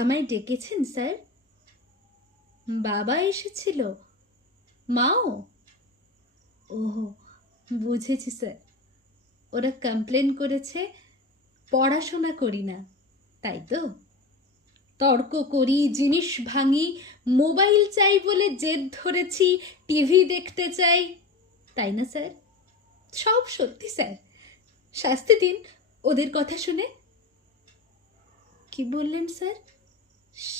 আমায় ডেকেছেন স্যার? বাবা এসেছিল? মাও? ওহো, বুঝেছি স্যার। ওরা কমপ্লেন করেছে পড়াশোনা করি না, তাই তো? তর্ক করি, জিনিস ভাঙি, মোবাইল চাই বলে জেদ ধরেছি, টিভি দেখতে চাই, তাই না স্যার? সব সত্যি স্যার। শাস্তি দিন ওদের কথা শুনে। কি বললেন স্যার?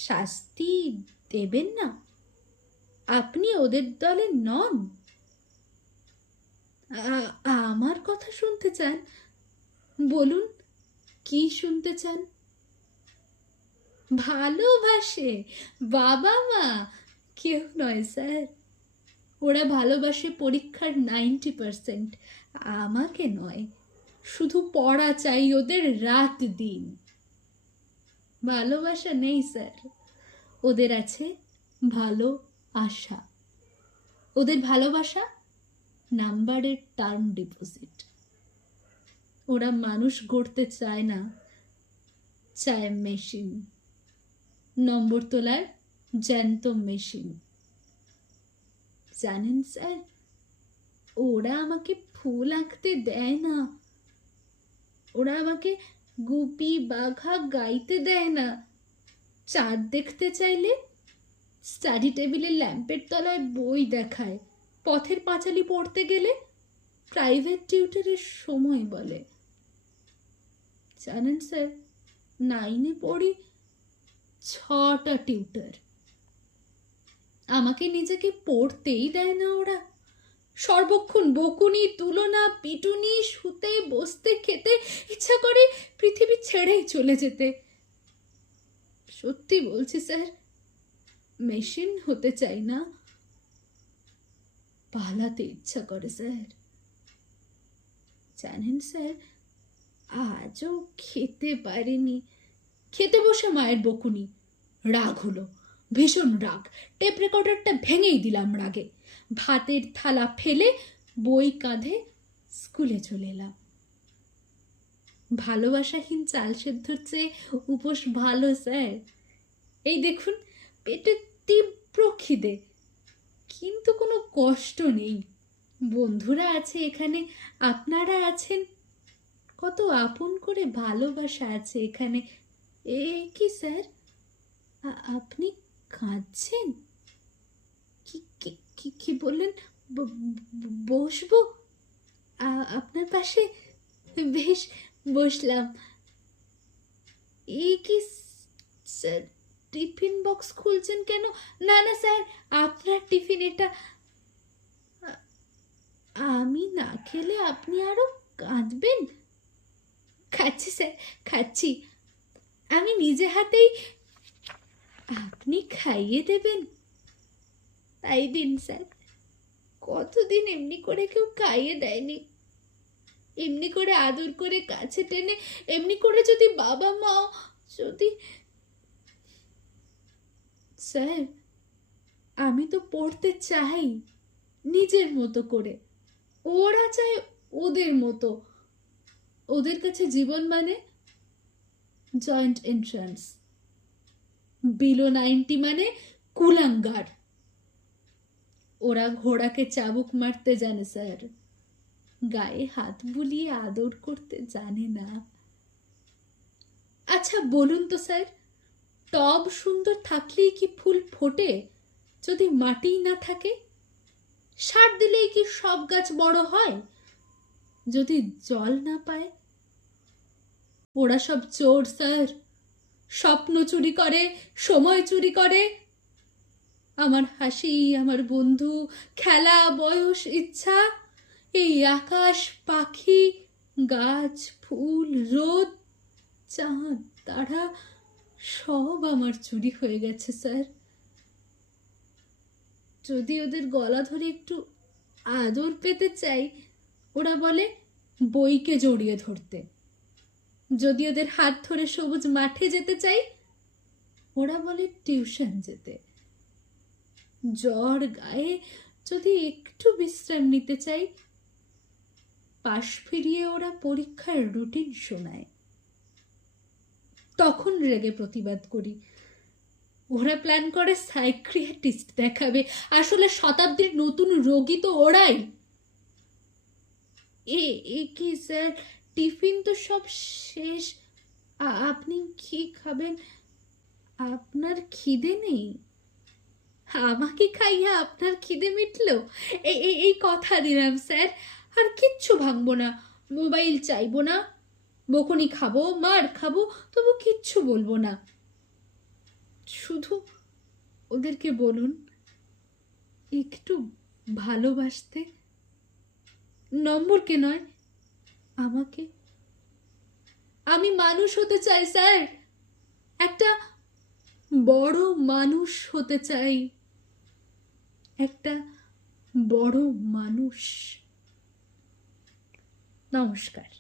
শাস্তি দেবেন না? আপনি ওদের দলে নন? আমার কথা শুনতে চান? বলুন, কি শুনতে চান? ভালোবাসে? বাবা মা? কেউ নয় স্যার। ওরা ভালোবাসে পরীক্ষার 90%, আমাকে নয়। শুধু পড়া চাই ওদের রাত দিন। ভালোবাসা নেই স্যার, ওদের আছে ভালো আশা। ওদের ভালোবাসা নাম্বারের টার্ম ডিপোজিট। ওরা মানুষ গড়তে চায় না, চায় মেশিন, নম্বর তোলার জ্যান্ত মেশিন। জানেন স্যার, ওরা আমাকে ফুল আঁকতে দেয় না, ওরা আমাকে গুপি বাঘা গাইতে দেয় না। চাঁদ দেখতে চাইলে স্টাডি টেবিলের ল্যাম্পের তলায় বই দেখায়, পথের পাঁচালি পড়তে গেলে প্রাইভেট টিউটরের সময় বলে। জানেন স্যার, 9-এ পড়ি, 6টা টিউটর। আমাকে নিজেকে পড়তেই দেয় না ওরা। সর্বক্ষণ বকুনি, তুলনা, পিটুনি, শুতে বসতে খেতে ইচ্ছা করে পৃথিবী ছেড়েই চলে যেতে। সত্যি বলছি স্যার, মেশিন হতে চাই না, পালাতে ইচ্ছা করে স্যার। জানেন স্যার, আজও খেতে পারিনি। খেতে বসে মায়ের বকুনি, রাগ হলো, ভীষণ রাগ। টেপ রেকর্ডারটা ভেঙেই দিলাম রাগে। ভাতের থালা ফেলে বই কাঁধে স্কুলে চলে এলাম। ভালোবাসাহীন চাল সেদ্ধর চেয়ে উপোস ভালো স্যার। এই দেখুন, পেটে তীব্র খিদে, কিন্তু কোনো কষ্ট নেই। বন্ধুরা আছে এখানে, আপনারা আছেন, কত আপন করে ভালোবাসা আছে এখানে। এ কি স্যার, আপনি কাঁদছেন? কি কি কি কি বললেন? বসবো আপনার পাশে? বেশ, বসলাম। এ কি স্যার, টিফিন বক্স খুলছেন কেন? না না স্যার, আপনার টিফিন এটা। আমি না খেলে আপনি আরো কাঁদবেন? খাচ্ছি স্যার, খাচ্ছি। আমি নিজে হাতেই। আপনি খাইয়ে দেবেন? তাই দিন স্যার। কতদিন এমনি করে কেউ খাইয়ে দেয়নি। এমনি করে আদর করে কাছে টেনে, এমনি করে যদি বাবা মা, যদি। স্যার, আমি তো পড়তে চাই নিজের মতো করে, ওরা চায় ওদের মতো। ওদের কাছে জীবন মানে জয়েন্ট এন্ট্রান্স, বিলো 90 মানে কুলাঙ্গার। ওরা ঘোড়াকে চাবুক মারতে জানে স্যার, গায়ে হাত বুলিয়ে আদর করতে জানে না। আচ্ছা বলুন তো স্যার, টব সুন্দর থাকলেই কি ফুল ফোটে যদি মাটি না থাকে? সার দিলেই কি সব গাছ বড় হয় যদি জল না পায়? ওরা সব চোর স্যার, স্বপ্ন চুরি করে, সময় চুরি করে। আমার হাসি, আমার বন্ধু, খেলা, বয়স, ইচ্ছা, এই আকাশ, পাখি, গাছ, ফুল, রোদ, চাঁদ, তারা সব আমার চুরি হয়ে গেছে স্যার। যদি ওদের গলা ধরে একটু আদর পেতে চাই, ওরা বলে বইকে জড়িয়ে ধরতে। যদি ওদের হাত ধরে সবুজ মাঠে যেতে চাই, ওরা বলে টিউশন যেতে। জ্বর গায়ে যদি একটু বিশ্রাম নিতে চাই, পাশ ফিরিয়ে ওরা পরীক্ষার রুটিন শোনায়। তখন রেগে প্রতিবাদ করি। ওরা প্ল্যান করে সাইকিয়াট্রিস্ট দেখাবে, আসলে শতাব্দীর নতুন রোগী তো ওরাই। এ কি স্যার, টিফিন তো সব শেষ, আপনি কি খাবেন? আপনার খিদে নেই? আমাকে খাইয়া আপনার খিদে মিটলো? এই কথা দিলাম স্যার, আর কিচ্ছু ভাঙবো না, মোবাইল চাইবো না, বকুনি খাবো, মার খাবো, তবু কিচ্ছু বলবো না। শুধু ওদেরকে বলুন একটু ভালোবাসতে, নম্বরকে নয়, আমাকে। আমি মানুষ হতে চাই স্যার, একটা বড় মানুষ হতে চাই, একটা বড় মানুষ। নমস্কার।